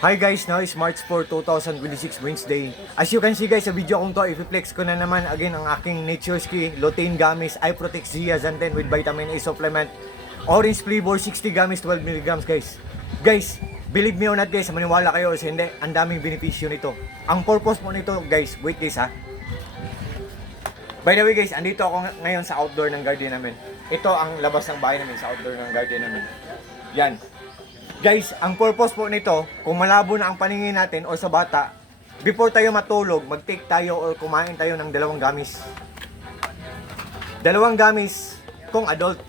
Hi guys, now is March 4, 2026 Wednesday. As you can see guys, sa video kong to, i-flex ko na naman again ang aking Nature Ski Lutein Gummies iProtect Zeaxanthin with Vitamin A supplement. Orange flavor, 60 gummies, 12 mg guys. Guys, believe me or not guys, maniwala kayo o hindi, ang daming benepisyo nito. Ang purpose mo nito guys, wait guys ha. By the way guys, andito ako ngayon sa outdoor ng garden namin. Ito ang labas ng bahay namin sa outdoor ng garden namin. Yan. Guys, ang purpose po nito, kung malabo na ang paningin natin o sa bata, before tayo matulog, mag-take tayo o kumain tayo ng dalawang gamis. Dalawang gamis kung adult.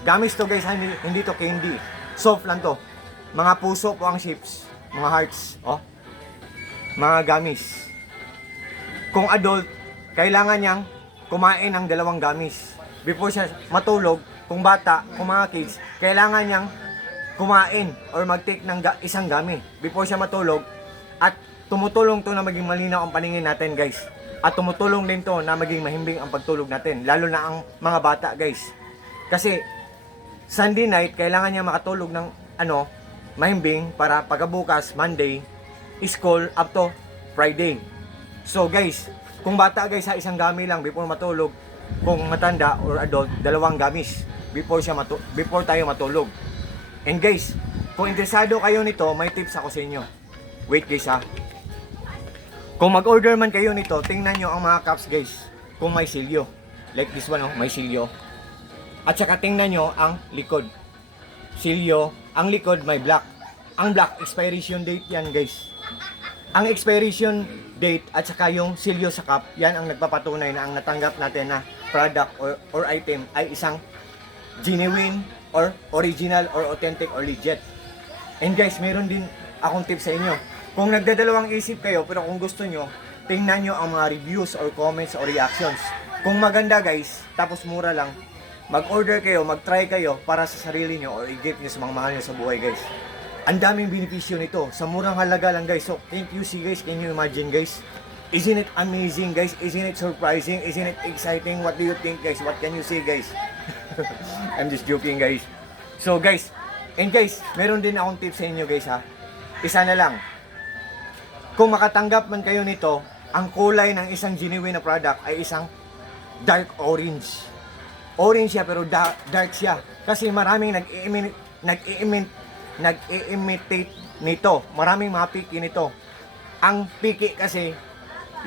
Gamis to guys, hindi to candy. Soft lang to. Mga puso po ang shapes, mga hearts, oh. Mga gamis. Kung adult, kailangan niyang kumain ng dalawang gamis. Before siya matulog, kung bata, kung mga kids, kailangan niyang kumain or mag-take ng isang gami before siya matulog, at tumutulong to na maging malinaw ang paningin natin guys, at tumutulong din to na maging mahimbing ang pagtulog natin, lalo na ang mga bata guys, kasi Sunday night kailangan niya makatulog ng mahimbing para pagkabukas Monday school up to Friday. So guys, kung bata guys ha, isang gami lang before matulog. Kung matanda or adult, dalawang gamis before tayo matulog. And guys, kung interesado kayo nito, may tips ako sa inyo. Wait guys ha. Kung mag-order man kayo nito, tingnan nyo ang mga cups guys. Kung may silyo. Like this one, may silyo. At saka tingnan nyo ang likod. Silyo, ang likod may black. Ang black, expiration date yan guys. Ang expiration date at saka yung silyo sa cup, yan ang nagpapatunay na ang natanggap natin na product or item ay isang genuine or original or authentic or legit. And guys, meron din akong tip sa inyo. Kung nagdadalawang isip kayo pero kung gusto nyo, tingnan nyo ang mga reviews or comments or reactions. Kung maganda guys, tapos mura lang, mag-order kayo, mag-try kayo para sa sarili nyo or i-gift nyo sa mga mahal nyo sa buhay guys. Ang daming benepisyo nito sa murang halaga lang guys. So thank you, see guys, can you imagine guys? Isn't it amazing guys? Isn't it surprising? Isn't it exciting? What do you think guys? What can you say guys? I'm just joking guys. So guys, and guys, meron din akong tips sa inyo guys ha. Isa na lang. Kung makatanggap man kayo nito, ang kulay ng isang genuine na product ay isang dark orange. Orange siya pero dark siya. Kasi maraming nag-i-imitate nito. Maraming mga piki nito. Ang piki kasi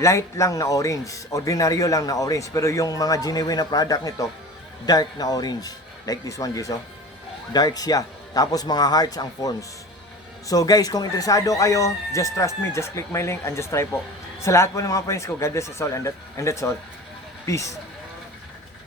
light lang na orange, ordinaryo lang na orange, pero yung mga genuine na product nito, dark na orange. Like this one guys, oh. Dark siya. Tapos mga hearts ang forms. So guys, kung interesado kayo, just trust me, just click my link and just try po. Sa lahat po ng mga friends ko, God bless us all, and that's all. Peace.